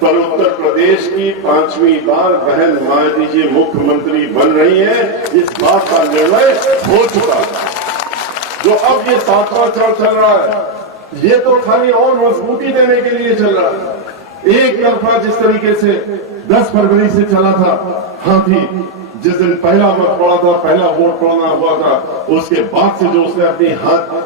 पर उत्तर प्रदेश की 5वीं बार बहन मायावती जी मुख्यमंत्री बन रही हैं, इस बात का निर्णय हो चुका है। जो अब ये 7वां चरण चल रहा है, ये तो खाली और मजबूती देने के लिए चल रहा है। एक तरफा जिस तरीके से 10 फरवरी से चला था हाथी, जिस दिन पहला मत पड़ा था, पहला वोट पड़ना हुआ था, उसके बाद से जो उसने अपनी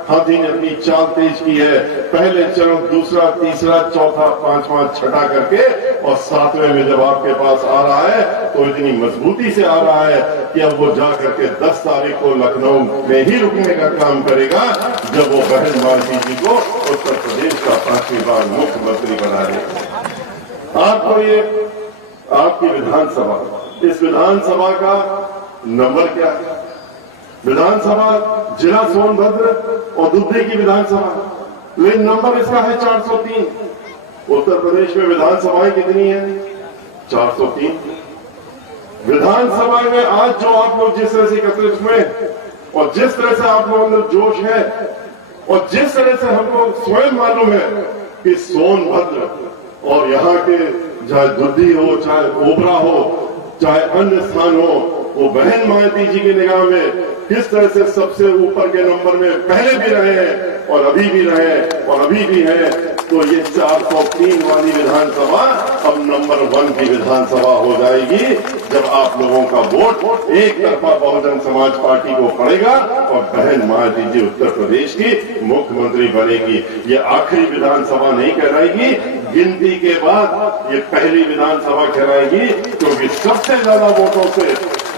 हाथी ने अपनी चाल तेज की है, पहले चरण, दूसरा, तीसरा, चौथा, 5वां, छठा करके, और 7वें में जब आपके पास आ रहा है तो इतनी मजबूती से आ रहा है कि अब वो जा करके 10 तारीख को लखनऊ में ही रुकने का काम करेगा, जब वो बहन मायावती जी को उत्तर प्रदेश का 5वीं बार मुख्यमंत्री बना देगा। आपको ये आपकी विधानसभा, इस विधानसभा का नंबर क्या है? विधानसभा जिला सोनभद्र और दुबई की विधानसभा, लेकिन नंबर इसका है 403। उत्तर प्रदेश में विधानसभाएं कितनी है? 403। विधानसभा में आज जो आप लोग जिस तरह से एकत्रित हुए और जिस तरह से आप लोगों में जोश है और जिस तरह से हमको स्वयं मालूम है कि सोनभद्र और यहाँ के चाहे दुर्दी हो, चाहे ओबरा हो, चाहे अन्य स्थान हो, वो बहन मायावती जी की निगाह में किस तरह से सबसे ऊपर के नंबर में पहले भी रहे हैं और अभी भी रहे और अभी भी है। तो ये 403 वाली विधानसभा अब नंबर 1 की विधानसभा हो जाएगी, जब आप लोगों का वोट एक तरफा बहुजन समाज पार्टी को पड़ेगा और बहन मायावती जी उत्तर प्रदेश की मुख्यमंत्री बनेगी। ये आखिरी विधानसभा नहीं कहलाएगी, गिनती के बाद ये पहली विधानसभा कहलाएगी, क्योंकि सबसे ज्यादा वोटों से,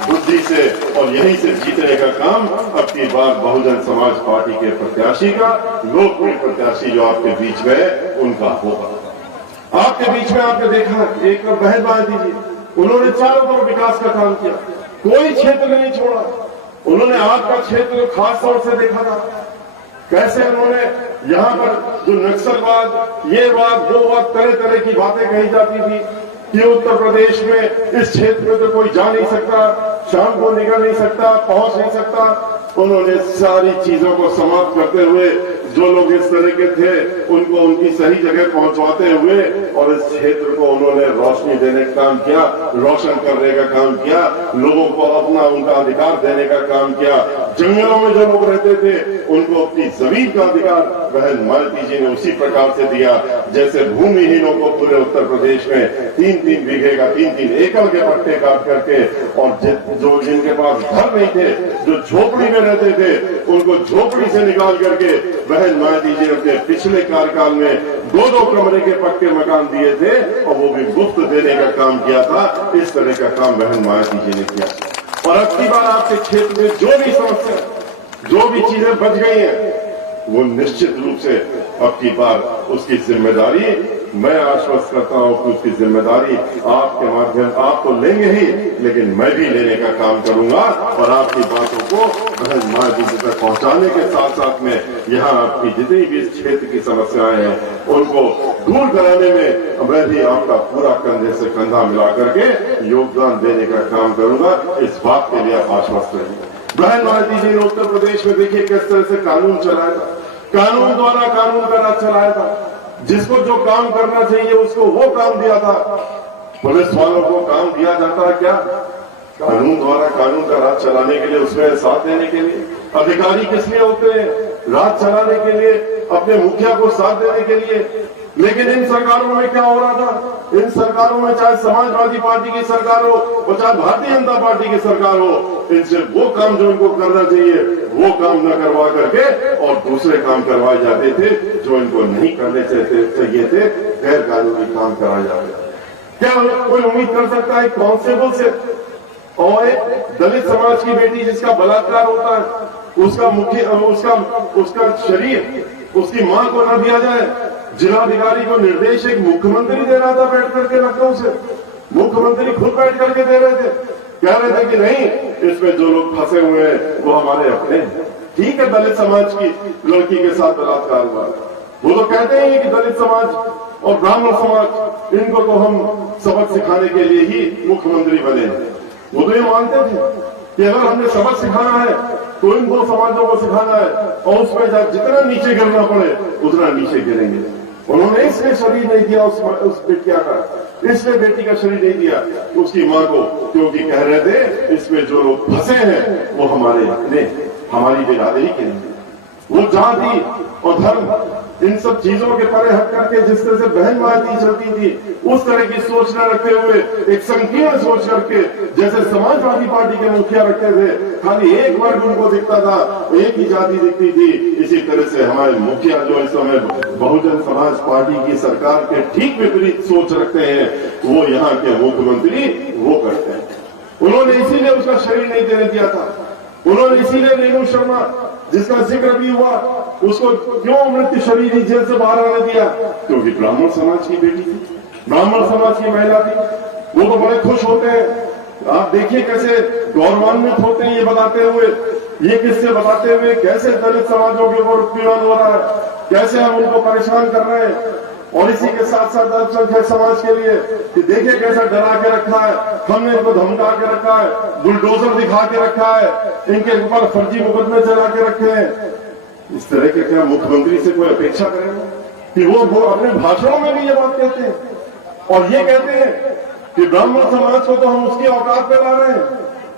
बुद्धि से और यहीं से जीतने का काम अब की बार बहुजन समाज पार्टी के प्रत्याशी का, लोकप्रिय प्रत्याशी जो आपके बीच में है, उनका होगा। आपके बीच में आपने देखा एक बहन मायावती जी, उन्होंने चारों तरफ विकास का काम किया, कोई क्षेत्र नहीं छोड़ा। उन्होंने आपका क्षेत्र खास तौर से देखा था, कैसे उन्होंने यहाँ पर जो नक्सलवाद, ये बात, वो बात, तरह तरह की बातें कही जाती थी कि उत्तर प्रदेश में इस क्षेत्र में तो कोई जा नहीं सकता, शाम को निकल नहीं सकता, पहुंच नहीं सकता। उन्होंने सारी चीजों को समाप्त करते हुए जो लोग इस तरह के थे उनको उनकी सही जगह पहुंचवाते हुए और इस क्षेत्र को उन्होंने रोशनी देने का काम किया, रोशन करने का काम किया, लोगों को अपना उनका अधिकार देने का काम किया। जंगलों में जो लोग रहते थे उनको अपनी जमीन का अधिकार बहन मायावती जी ने उसी प्रकार से दिया, जैसे भूमिहीनों को पूरे उत्तर प्रदेश में 3-3 बीघे का, 3-3 एकड़ के पट्टे काट करके, और जो जिनके पास घर नहीं थे, जो झोपड़ी में रहते थे, उनको झोपड़ी से निकाल करके बहन मायावती जी ने अपने पिछले कार्यकाल में 2-2 कमरे के पक्के मकान दिए थे और वो भी मुफ्त देने का काम किया था। इस तरह का काम बहन मायावती जी ने किया। और अब की बार आपके क्षेत्र में जो भी समस्या, जो भी चीजें बच गई हैं, वो निश्चित रूप से अब की बार उसकी जिम्मेदारी मैं आश्वस्त करता हूं कि उसकी जिम्मेदारी आपके माध्यम आप तो लेंगे ही, लेकिन मैं भी लेने का काम करूंगा और आपकी बातों को बहन मायावती जी तक पहुंचाने के साथ साथ में यहाँ आपकी जितनी भी इस क्षेत्र की समस्याएं हैं उनको दूर कराने में मैं भी आपका पूरा कंधे से कंधा मिला करके योगदान देने का काम करूंगा। इस बात के लिए आप आश्वस्त रहेंगे। बहन मायावती जी ने उत्तर प्रदेश में देखिए किस तरह से कानून चलाया था, कानून द्वारा कानून का राज चलाया था। जिसको जो काम करना चाहिए उसको वो काम दिया था। पुलिस वालों को काम दिया जाता है क्या? कानून द्वारा कानून का राज चलाने के लिए, उसमें साथ देने के लिए। अधिकारी किस लिए होते हैं? राज चलाने के लिए, अपने मुखिया को साथ देने के लिए। लेकिन इन सरकारों में क्या हो रहा था? इन सरकारों में चाहे समाजवादी पार्टी की सरकार हो और चाहे भारतीय जनता पार्टी की सरकार हो, इनसे वो काम जो इनको करना चाहिए वो काम न करवा करके और दूसरे काम करवाए जाते थे जो इनको नहीं करने चाहिए थे, गैर कानूनी काम कराए जाते थे। क्या कोई उम्मीद कर सकता है कांस्टेबल से और एक दलित समाज की बेटी जिसका बलात्कार होता है, उसका मुख्य उसका शरीर उसकी मां को न दिया जाए? जिलाधिकारी को निर्देश एक मुख्यमंत्री दे रहा था बैठ करके लखनऊ से, मुख्यमंत्री खुद बैठ करके दे रहे थे, कह रहे थे कि नहीं, इसमें जो लोग फंसे हुए हैं वो हमारे अपने। ठीक है, दलित समाज की लड़की के साथ बलात्कार हुआ, वो तो कहते हैं कि दलित समाज और ब्राह्मण समाज, इनको तो हम सबक सिखाने के लिए ही मुख्यमंत्री बने। वो तो ये मानते थे कि अगर हमने सबक सिखाना है तो इन दो समाजों को सिखाना है और उसमें जितना नीचे गिरना पड़े उतना नीचे गिरेंगे। उन्होंने इसलिए शरीर नहीं किया उस बिटिया का इसलिए बेटी का शरीर नहीं दिया उसकी मां को, क्योंकि कह रहे थे इसमें जो लोग फंसे हैं वो हमारे अपने, हमारी बिरादरी के नहीं। वो जाति और धर्म इन सब चीजों के परे हट करके जिस तरह से बहनवादी चलती थी, उस तरह की सोच न रखते हुए एक संकीर्ण सोच करके, जैसे समाजवादी पार्टी के मुखिया रखते थे, खाली एक वर्ग उनको दिखता था, एक ही जाति दिखती थी, इसी तरह से हमारे मुखिया जो इस समय बहुजन समाज पार्टी की सरकार के ठीक विपरीत सोच रखते हैं, वो यहाँ के मुख्यमंत्री वो करते हैं। उन्होंने इसीलिए उसका शरीर नहीं देने दिया था, उन्होंने इसीलिए रेणु शर्मा जिसका जिक्र भी हुआ उसको क्यों मृत्यु शरीर जेल से बाहर आने दिया, क्योंकि ब्राह्मण समाज की बेटी थी, ब्राह्मण समाज की महिला थी। वो तो बड़े खुश होते हैं, आप देखिए कैसे गौरवान्वित होते हैं ये बताते हुए, ये किससे बताते हुए कैसे दलित समाजों के ऊपर उत्पीड़न हो रहा है, कैसे हम उनको परेशान कर रहे हैं। और इसी के साथ साथ अल्पसंख्यक समाज के लिए कि देखिए कैसा डरा के रखा है, हमने इनको धमका के रखा है, बुलडोजर दिखा के रखा है, इनके ऊपर फर्जी मुकदमे चला के रखे हैं। इस तरह के क्या मुख्यमंत्री से कोई अपेक्षा करेगा कि वो अपने भाषणों में भी ये बात कहते हैं और ये कहते हैं कि ब्राह्मण समाज को तो हम उसकी औकात पे ला रहे हैं।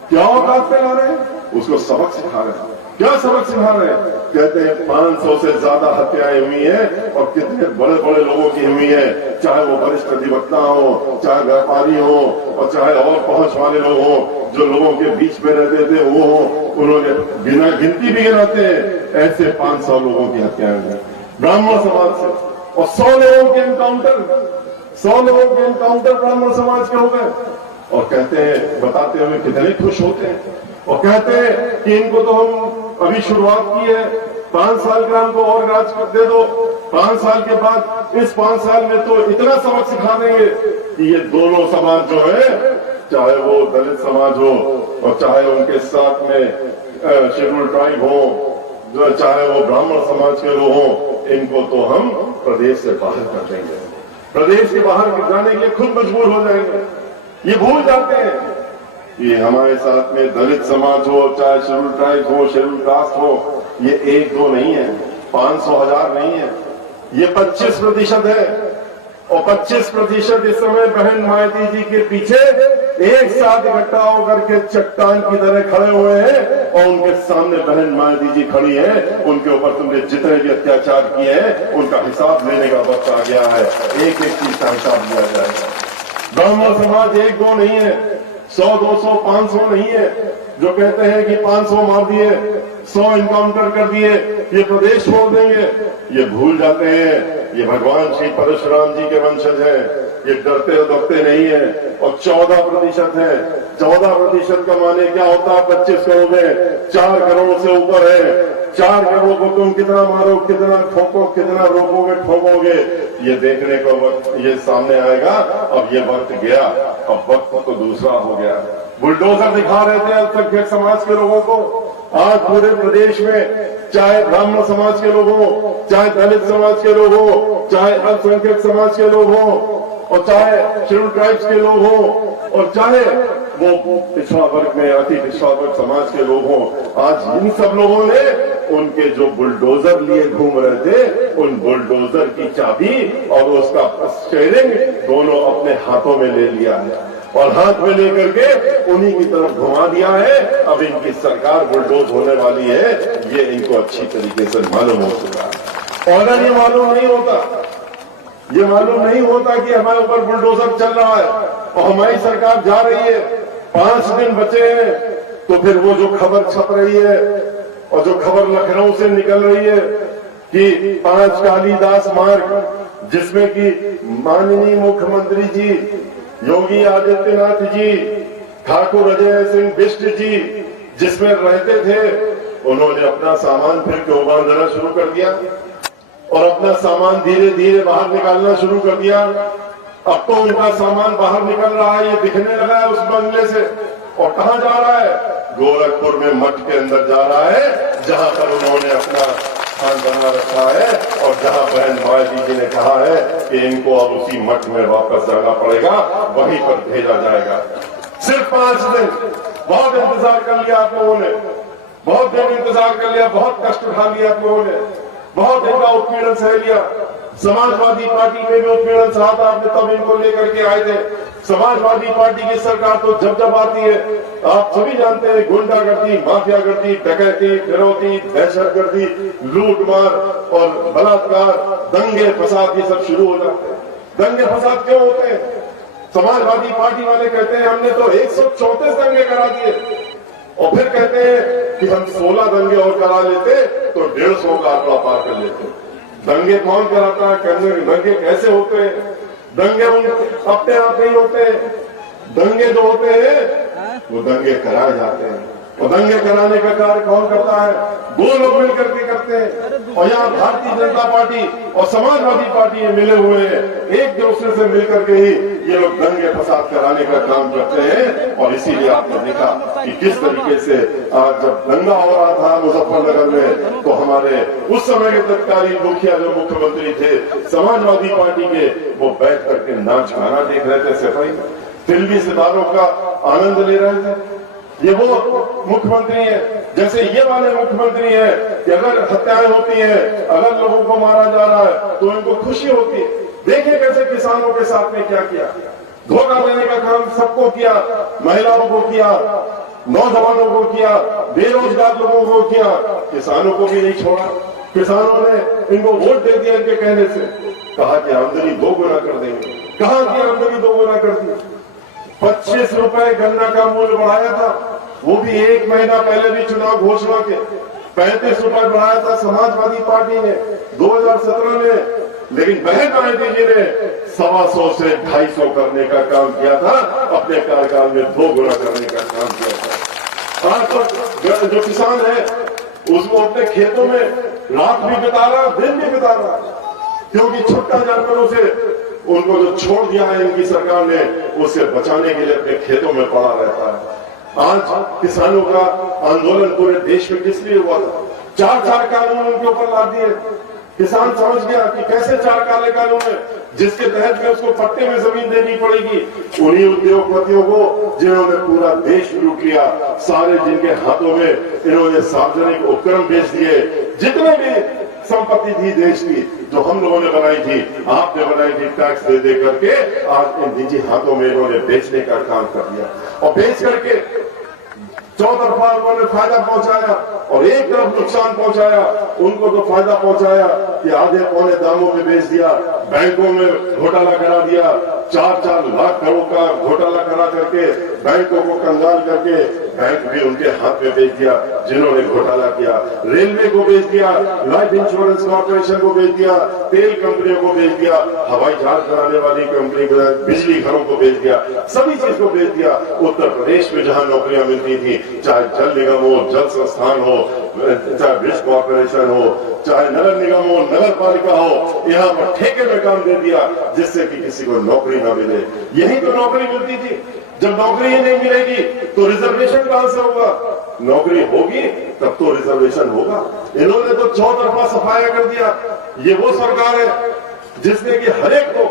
क्या औकात पे ला रहे हैं? उसको सबक सिखा रहे हैं। क्या सबक सिखा रहे हैं? कहते हैं 500 से ज्यादा हत्याएं हुई हैं और कितने बड़े बड़े लोगों की हुई है, चाहे वो वरिष्ठ अधिवक्ता हो, चाहे व्यापारी हो और चाहे और पहुंच वाले लोग हो, जो लोगों के बीच में रहते थे वो हो, उन्होंने बिना गिनती भी गिनाते हैं ऐसे 500 लोगों की हत्याएं हुई ब्राह्मण समाज से। और 100 लोगों के एनकाउंटर ब्राह्मण समाज के हो गए। और कहते हैं, बताते हुए कितने खुश होते हैं और कहते हैं कि इनको तो हम अभी शुरुआत की है, 5 साल का हमको और राज कर दे दो, 5 साल के बाद इस 5 साल में तो इतना सबक सिखा देंगे कि ये दोनों समाज जो है, चाहे वो दलित समाज हो और चाहे उनके साथ में शेड्यूल ट्राइब हो, जो चाहे वो ब्राह्मण समाज के लोग हो, इनको तो हम प्रदेश से बाहर कर देंगे, प्रदेश के बाहर जाने के लिए खुद मजबूर हो जाएंगे। ये भूल जाते हैं ये हमारे साथ में दलित समाज हो, चाहे शेड्यूल ट्राइब हो, शेड्यूल कास्ट हो, ये 1-2 नहीं है, 500,000 नहीं है, ये 25% है। और 25% इस समय बहन मायावती जी के पीछे एक साथ इकट्ठा होकर के चट्टान की तरह खड़े हुए हैं और उनके सामने बहन मायावती जी खड़ी है। उनके ऊपर तुमने जितने भी अत्याचार किए हैं उनका हिसाब लेने का वक्त आ गया है, एक एक चीज का हिसाब लिया जाएगा। ब्राह्मण समाज 1-2 नहीं है, 100, 200, 500 नहीं है। जो कहते हैं कि 500 मार दिए, 100 इनकाउंटर कर दिए, ये प्रदेश छोड़ देंगे, ये भूल जाते हैं ये भगवान श्री परशुराम जी के वंशज हैं, ये डरते और दबते नहीं है। और 14% है, 14% का माने क्या होता है? 25 करोड़ में 4 करोड़ से ऊपर है। 4 करोड़ को तुम कितना मारो, कितना ठोको, कितना रोकोगे, ठोकोगे, ये देखने को वक्त ये सामने आएगा। अब ये वक्त गया, अब वक्त तो दूसरा हो गया। बुलडोजर दिखा रहे थे अल्पसंख्यक समाज के लोगों को, आज पूरे प्रदेश में चाहे ब्राह्मण समाज के लोग हो, चाहे दलित समाज के लोग हो, चाहे अल्पसंख्यक समाज के लोग हो, और चाहे शेड्यूल ट्राइब्स के लोग हो, और चाहे वो पिछड़ा वर्ग में अति पिछड़ा वर्ग समाज के लोग हो, आज इन सब लोगों ने उनके जो बुलडोजर लिए घूम रहे थे, उन बुलडोजर की चाबी और उसका स्टीयरिंग दोनों अपने हाथों में ले लिया है और हाथ में लेकर के उन्हीं की तरफ घुमा दिया है। अब इनकी सरकार बुलडोज होने वाली है, ये इनको अच्छी तरीके से मालूम हो चुका है। और ये मालूम नहीं होता, ये मालूम नहीं होता कि हमारे ऊपर बुलडोजर चल रहा है और हमारी सरकार जा रही है। 5 दिन बचे हैं तो फिर वो जो खबर छप रही है और जो खबर लखनऊ से निकल रही है कि 5 कालीदास मार्ग, जिसमें कि माननीय मुख्यमंत्री जी योगी आदित्यनाथ जी, ठाकुर अजय सिंह बिष्ट जी जिसमें रहते थे, उन्होंने अपना सामान फिर क्यों बांधना शुरू कर दिया और अपना सामान धीरे धीरे बाहर निकालना शुरू कर दिया। अब तो उनका सामान बाहर निकल रहा है, ये दिखने लगा है उस बंगले से। और कहां जा रहा है? गोरखपुर में मठ के अंदर जा रहा है, जहां पर उन्होंने अपना स्थान बना रखा है और जहां बहन मायावती जी ने कहा है कि इनको अब उसी मठ में वापस जाना पड़ेगा, वहीं पर भेजा जाएगा। सिर्फ 5 दिन, बहुत इंतजार कर लिया आप लोगों ने, बहुत दिन इंतजार कर लिया, बहुत कष्ट उठा लिया आप लोगों ने, बहुत दिन का उत्पीड़न सह लिया। समाजवादी पार्टी में भी उत्पीड़न सहा था आपने, तब इनको लेकर के आए थे। समाजवादी पार्टी की सरकार तो जब आती है आप सभी जानते हैं, गुंडागर्दी, माफियागर्दी, डकैती, फिरौती, दहशतगर्दी, लूटमार और बलात्कार, दंगे फसाद ये सब शुरू हो जाते हैं। दंगे फसाद क्यों होते हैं? समाजवादी पार्टी वाले कहते हैं हमने तो 134 दंगे करा दिए, और फिर कहते हैं कि हम 16 दंगे और करा लेते तो 150 का आंकड़ा पार कर लेते। दंगे कौन कराता है? दंगे कैसे होते हैं? दंगे अपने आप नहीं होते। दंगे जो होते हैं वो दंगे कराए जाते हैं, और दंगे कराने का कार्य कौन करता है? दो लोग मिलकर के करते हैं। और यहाँ भारतीय जनता पार्टी और समाजवादी पार्टी मिले हुए हैं, एक दूसरे से मिलकर के ही ये लोग दंगे फसाद कराने का काम करते हैं। और इसीलिए आपने देखा कि किस तरीके से आज जब दंगा हो रहा था मुजफ्फरनगर में, तो हमारे उस समय के तत्कालीन मुखिया जो मुख्यमंत्री थे समाजवादी पार्टी के, वो बैठ करके नाच गाना देख रहे थे, सफाई फिल्मी सितारों का आनंद ले रहे थे। ये वो मुख्यमंत्री है, जैसे ये वाले मुख्यमंत्री है कि अगर हत्याएं होती हैं, अगर लोगों को मारा जा रहा है तो इनको खुशी होती है। देखिए कैसे किसानों के साथ में क्या किया, धोखा देने का काम सबको किया, महिलाओं को किया, नौजवानों को किया, बेरोजगार लोगों को किया, किसानों को भी नहीं छोड़ा। किसानों ने इनको वोट दे दिया इनके कहने से, कहा कि आमदनी 2 गुना कर देंगे। कहा कि आमदनी 2 गुना कर दी। 25 रुपए गन्ना का मूल्य बढ़ाया था, वो भी 1 महीना पहले भी चुनाव घोषणा के। 35 रुपए बढ़ाया था समाजवादी पार्टी ने 2017 में, लेकिन बहन मायावती जी ने 125 से 250 करने का काम किया था, अपने कार्यकाल में 2 गुना करने का काम किया था। आज तक जो किसान है उसको अपने खेतों में रात भी बिता रहा, दिन भी बिता रहा, क्योंकि छुट्टा जानवरों से उनको जो छोड़ दिया है इनकी सरकार ने, उसे बचाने के लिए अपने खेतों में पड़ा रहता है। आज किसानों का आंदोलन पूरे देश में किस लिए हुआ था? 4 कानून उनके ऊपर ला दिए। किसान समझ गया कि कैसे 4 काले कानून है, जिसके तहत में उसको पट्टे में जमीन देनी पड़ेगी। उन्हीं उद्योगपतियों को जिन्होंने पूरा देश लूट लिया, सारे जिनके हाथों में इन्होंने सार्वजनिक उपक्रम बेच दिए, जितने भी संपत्ति थी देश की जो हम लोगों ने बनाई थी, आपने बनाई थी टैक्स दे दे करके, आज इन निजी हाथों में इन्होंने बेचने का काम कर दिया। और बेच करके चौतरफा उन्होंने फायदा पहुंचाया और एक तरफ नुकसान पहुंचाया। उनको तो फायदा पहुंचाया कि आधे पौने दामों में बेच दिया, बैंकों में घोटाला करा दिया, 4-4 लाख करोड़ का घोटाला करा करके बैंकों को कंगाल करके बैंक भी उनके हाथ में बेच दिया जिन्होंने घोटाला किया। रेलवे को बेच दिया, लाइफ इंश्योरेंस कॉर्पोरेशन को बेच दिया, तेल कंपनियों को बेच दिया, हवाई जहाज बनाने वाली कंपनी को, बिजली घरों को बेच दिया, सभी चीज को बेच दिया। उत्तर प्रदेश में जहां नौकरियां मिलती थी, चाहे जल निगम हो, जल संस्थान हो, चाहे ब्रिज कॉर्पोरेशन हो, चाहे नगर निगम हो, नगर पालिका हो, यहाँ पर ठेके में काम दे दिया जिससे कि किसी को नौकरी न मिले। यही तो नौकरी मिलती थी। जब नौकरी ही नहीं मिलेगी तो रिजर्वेशन कहां से होगा? नौकरी होगी तब तो रिजर्वेशन होगा। इन्होंने तो चौतरफा सफाया कर दिया। ये वो सरकार है जिसने कि हर एक को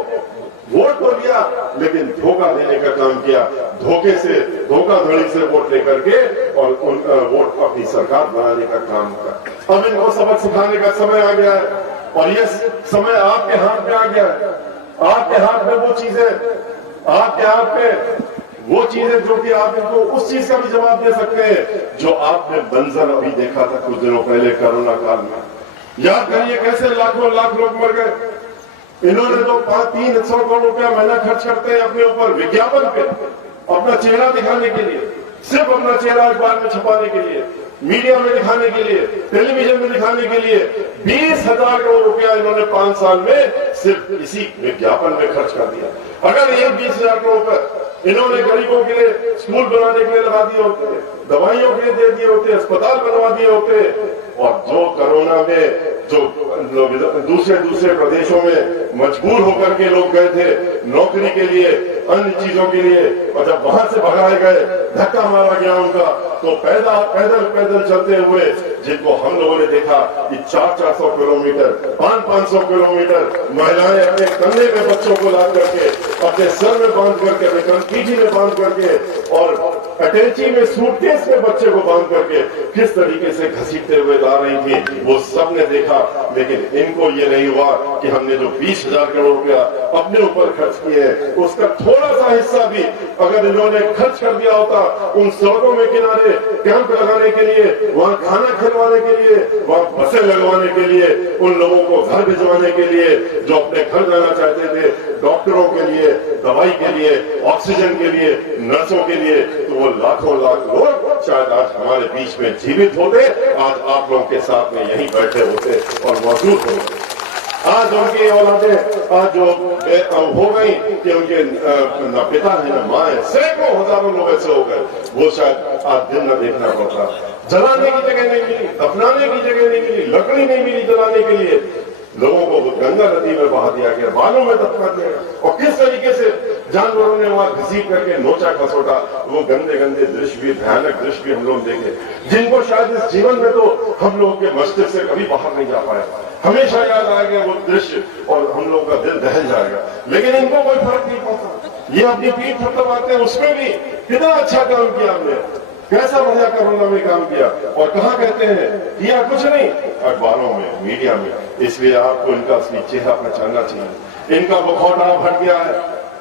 वोट तो लिया लेकिन धोखा देने का काम किया, धोखे से, धोखाधड़ी से वोट लेकर के और उन वोट अपनी सरकार बनाने का काम किया। अब इनको सबक सिखाने का समय आ गया है और ये समय आपके हाथ में आ गया है। आपके हाथ में वो चीजें, आपके हाथ में वो चीजें जो कि आप इनको उस चीज का भी जवाब दे सकते हैं जो आपने मंजर अभी देखा था कुछ दिनों पहले कोरोना काल में। याद करिए कैसे लाखों लाख लोग मर गए। इन्होंने तो 300 करोड़ रुपया महीना खर्च करते हैं अपने ऊपर विज्ञापन पे, अपना चेहरा दिखाने के लिए, सिर्फ अपना चेहरा अखबार में छपाने के लिए, मीडिया में दिखाने के लिए, टेलीविजन में दिखाने के लिए 20,000 करोड़ रुपया इन्होंने 5 साल में सिर्फ इसी विज्ञापन में खर्च कर दिया। अगर ये 20,000 करोड़ रुपए इन्होंने गरीबों के लिए स्कूल बनाने के लिए लगा दिए होते, दवाइयों के लिए दे दिए होते, अस्पताल बनवा दिए होते, और जो कोरोना में जो दूसरे प्रदेशों में मजबूर होकर के लोग गए थे नौकरी के लिए, अन्य चीजों के लिए, और जब वहां से भगाए गए, धक्का मारा गया उनका, तो पैदल चलते हुए जिनको हम लोगों ने देखा कि 400 किलोमीटर, 500 किलोमीटर महिलाएं अपने कंधे में बच्चों को लाद करके, अपने सर में बांध करके, अपने पीठी में बांध करके और अटैची में सूटकेस में बच्चे को बांध करके किस तरीके से घसीटते हुए ला रही थी, वो सबने देखा। लेकिन इनको ये नहीं हुआ कि हमने जो 20,000 करोड़ रुपया अपने ऊपर खर्च किए हैं, उसका थोड़ा सा हिस्सा भी अगर इन्होंने खर्च कर दिया होता उन सड़कों में किनारे कैंप लगाने के लिए, वहां खाना खिलवाने के लिए, वहां बसें लगवाने के लिए, उन लोगों को घर भिजवाने के लिए जो अपने घर जाना चाहते थे, डॉक्टरों के लिए, दवाई के लिए, ऑक्सीजन के लिए, नर्सों के लिए, तो वो लाखों लाख लोग शायद आज हमारे बीच में जीवित होते, आज आप लोगों के साथ में यहीं बैठे होते और मौजूद होते। आज उनकी औलादें आज जो हो गई कि उनके न पिता है न माँ है, सैकड़ों हजारों लोग ऐसे हो गए, वो शायद आज दिन न देखना पड़ता। जलाने की जगह नहीं मिली, दफनाने की जगह नहीं मिली, लकड़ी नहीं मिली जलाने के लिए, लोगों को गंगा नदी में बहा दिया गया, बालों में दफना दिया। और किस तरीके से जानवरों ने वहां घसीट करके नोचा खसोटा, वो गंदे गंदे दृश्य भी, भयानक दृश्य भी हम लोग देखे, जिनको शायद इस जीवन में तो हम लोग के मस्तिष्क से कभी बाहर नहीं जा पाया। हमेशा याद आएगा वो दृश्य और हम लोग का दिल दहल जाएगा, लेकिन इनको कोई फर्क नहीं पड़ता। ये अपनी पीठ थपथपाते हैं, उसमें भी कितना अच्छा काम किया हमने, कैसा बढ़िया कोरोना में काम किया, और कहाँ कहते हैं किया कुछ नहीं, अखबारों में, मीडिया में। इसलिए आपको इनका असली चेहरा पहचानना चाहिए। इनका मुखौटा हट गया है,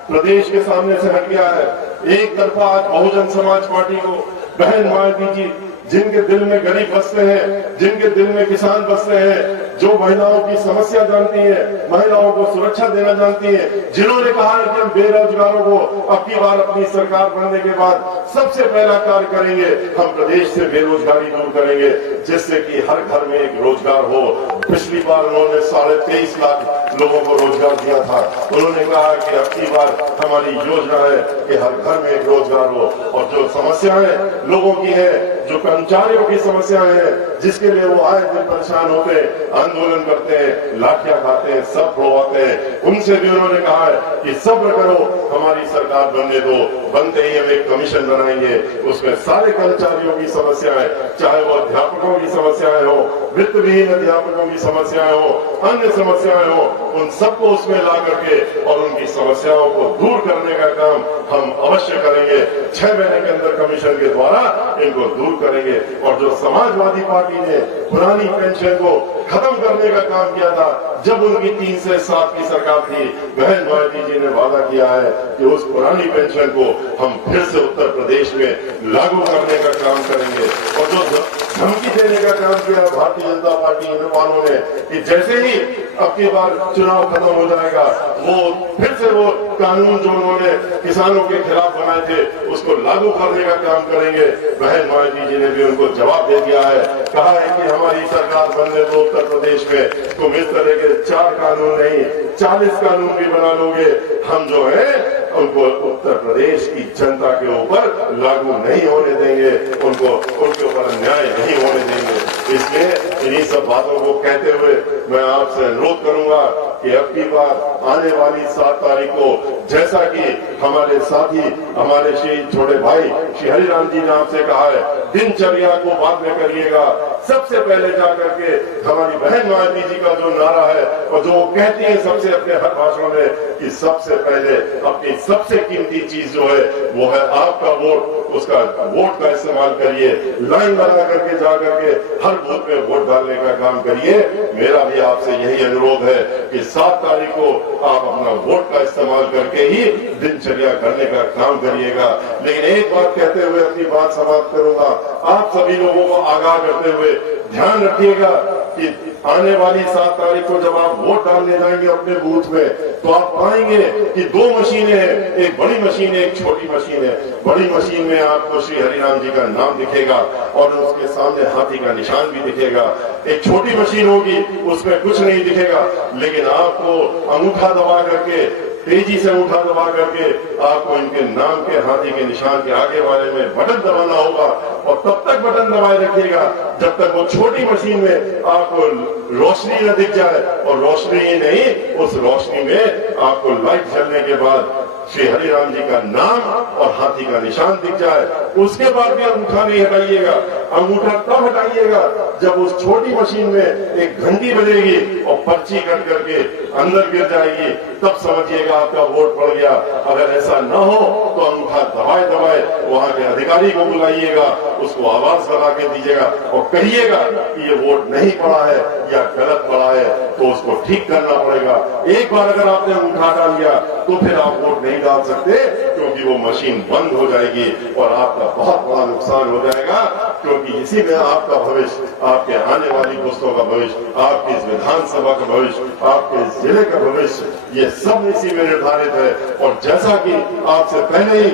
प्रदेश के सामने से हट गया है। एक तरफा आज बहुजन समाज पार्टी को बहन मायावती जी, जिनके दिल में गरीब बसते हैं, जिनके दिल में किसान बसते हैं, जो महिलाओं की समस्या जानती है, महिलाओं को सुरक्षा देना जानती है, जिन्होंने कहा है कि हम बेरोजगारों को अब की बार अपनी सरकार बनने के बाद सबसे पहला कार्य करेंगे, हम प्रदेश से बेरोजगारी दूर करेंगे, जिससे कि हर घर में एक रोजगार हो। पिछली बार उन्होंने 23.5 लाख लोगों को रोजगार दिया था। उन्होंने कहा कि अब की बार हमारी योजना है कि हर घर में एक रोजगार हो, और जो समस्याएं लोगों की है, जो कर्मचारियों की समस्याएं हैं, जिसके लिए वो आए दिन परेशान होते हैं, आंदोलन करते हैं, लाठियां खाते हैं, सब रोवाते हैं, उनसे भी उन्होंने कहा है कि सब्र करो, हमारी सरकार बनने दो, बनते ही हम एक कमीशन बनाएंगे, उसमें सारे कर्मचारियों की समस्याएं, चाहे वो अध्यापकों की समस्याएं हो, वित्त विहीन अध्यापकों की समस्याएं हो, अन्य समस्याएं हो, उन सबको उसमें ला करके और उनकी समस्याओं को दूर करने का काम हम अवश्य करेंगे। 6 महीने के अंदर कमीशन के द्वारा इनको दूर करेंगे। और जो समाजवादी पार्टी ने पुरानी पेंशन को खत्म करने का काम किया था, जब उनकी 3 से 7 की सरकार थी, बहन मायावती जी ने वादा किया है कि उस पुरानी पेंशन को हम फिर से उत्तर प्रदेश में लागू करने का काम करेंगे। और जो धमकी देने का काम किया भारतीय जनता पार्टी वालों ने कि जैसे ही अब की बार चुनाव खत्म हो जाएगा, वो फिर से वो कानून जो उन्होंने किसानों के खिलाफ बनाए थे उसको लागू करने का काम करेंगे। बहन मायावती जी ने भी उनको जवाब दे दिया है, कहा है कि हमारी सरकार बनने दो उत्तर प्रदेश में, तुम इस तरह के 4 कानून नहीं 40 कानून भी बना लोगे, हम जो है उनको उत्तर प्रदेश की जनता के ऊपर लागू नहीं होने देंगे, उनको उनके ऊपर अन्याय नहीं होने देंगे। इसलिए इन्हीं सब बातों को कहते हुए मैं आपसे अनुरोध करूंगा कि अब की बार आने वाली 7 तारीख को, जैसा कि हमारे साथी हमारे श्री छोटे भाई श्री हरिराम जी ने आपसे कहा है, दिनचर्या को बाद में करिएगा, सबसे पहले जाकर के हमारी बहन मायावती जी का जो नारा है और जो कहती है सबसे अपने हर भाषण में कि सबसे पहले अपनी सबसे कीमती चीज जो है वो है आपका वोट, उसका वोट का इस्तेमाल करिए, लाइन बना करके जा करके हर बूथ में वोट डालने का काम करिए। मेरा भी आपसे यही अनुरोध है कि 7 तारीख को आप अपना वोट का इस्तेमाल करके ही दिनचर्या करने का काम करिएगा। लेकिन एक बात कहते हुए अपनी बात समाप्त करूंगा, आप सभी लोगों को आगाह करते हुए ध्यान रखिएगा कि आने वाली 7 तारीख को जब आप वोट डालने जाएंगे अपने बूथ में, तो आप पाएंगे कि 2 मशीनें हैं, एक बड़ी मशीन है, एक छोटी मशीन है। बड़ी मशीन में आपको श्री हरिराम जी का नाम दिखेगा और उसके सामने हाथी का निशान भी दिखेगा। एक छोटी मशीन होगी, उसमें कुछ नहीं दिखेगा, लेकिन आपको अंगूठा दबा करके, तेजी से अंगूठा दबा करके आपको इनके नाम के हाथी के निशान के आगे वाले में बटन दबाना होगा, और तब तक बटन दबाए रखिएगा जब तक वो छोटी मशीन में आपको रोशनी न दिख जाए, और रोशनी ही नहीं, उस रोशनी में आपको लाइट जलने के बाद श्री हरिराम जी का नाम और हाथी का निशान दिख जाए, उसके बाद भी अंगूठा नहीं हटाइएगा। अंगूठा तब हटाइएगा जब उस छोटी मशीन में एक घंटी बजेगी और पर्ची कट करके अंदर गिर जाएगी, तब समझिएगा आपका वोट पड़ गया। अगर ऐसा न हो तो अंगूठा दबाए दबाए वहां के अधिकारी को बुलाइएगा, उसको आवाज लगा के दीजिएगा और कहिएगा कि ये वोट नहीं पड़ा है या गलत पड़ा है, तो उसको ठीक करना पड़ेगा। एक बार अगर आपने अंगूठा डाल दिया तो फिर आप वोट नहीं डाल सकते, क्योंकि वो मशीन बंद हो जाएगी और आपका बहुत बड़ा नुकसान हो जाएगा। क्योंकि इसी में आपका भविष्य, आपके आने वाली पुस्तों का भविष्य, आपकी इस विधानसभा का भविष्य, आपके इस जिले का भविष्य, ये सब इसी में निर्धारित है। और जैसा कि आपसे पहले ही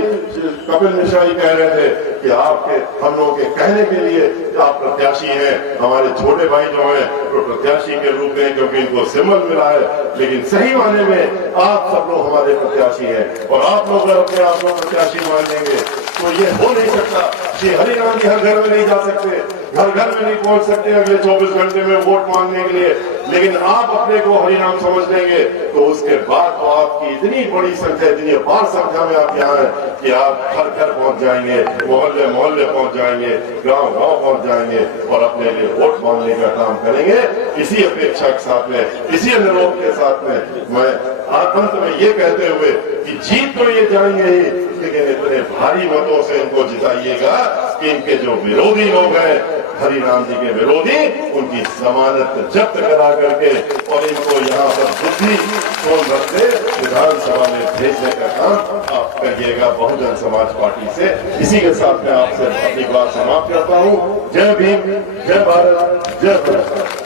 कपिल मिश्रा जी कह रहे थे कि आपके हम लोगों के कहने के लिए आप प्रत्याशी हैं, हमारे छोटे भाई जो हैं वो प्रत्याशी के रूप में, क्योंकि इनको सिंबल मिला है, लेकिन सही माने में आप सब लोग हमारे प्रत्याशी हैं। और आप लोग अपने आप को प्रत्याशी मान लेंगे तो ये हो नहीं सकता। श्री हरिराम जी हर घर में नहीं जा सकते, घर घर में नहीं पहुंच सकते अगले 24 घंटे में वोट मांगने के लिए, लेकिन आप अपने को हरिराम समझ लेंगे तो उसके बाद तो आपकी इतनी बड़ी संख्या, इतनी अपार संख्या में आप यहाँ हैं कि आप घर घर पहुंच जाएंगे, मोहल्ले मोहल्ले पहुंच जाएंगे, गांव गांव पहुंच जाएंगे और अपने लिए वोट मांगने का काम करेंगे। इसी अपेक्षा के साथ में, इसी अनुरोध के साथ में मैं अंत में ये कहते हुए कि जीत तो ये जाएंगे ही, लेकिन इतने भारी मतों से इनको जिताइएगा कि इनके जो विरोधी लोग हैं, हरिराम जी के विरोधी, उनकी जमानत जब्त करा करके और इनको यहाँ पर बुद्धि सोन रखते विधानसभा में भेजने का काम आप करिएगा बहुजन समाज पार्टी से। इसी के साथ मैं आपसे अपनी बात समाप्त करता हूँ। जय भीम, जय भारत, जय भारत।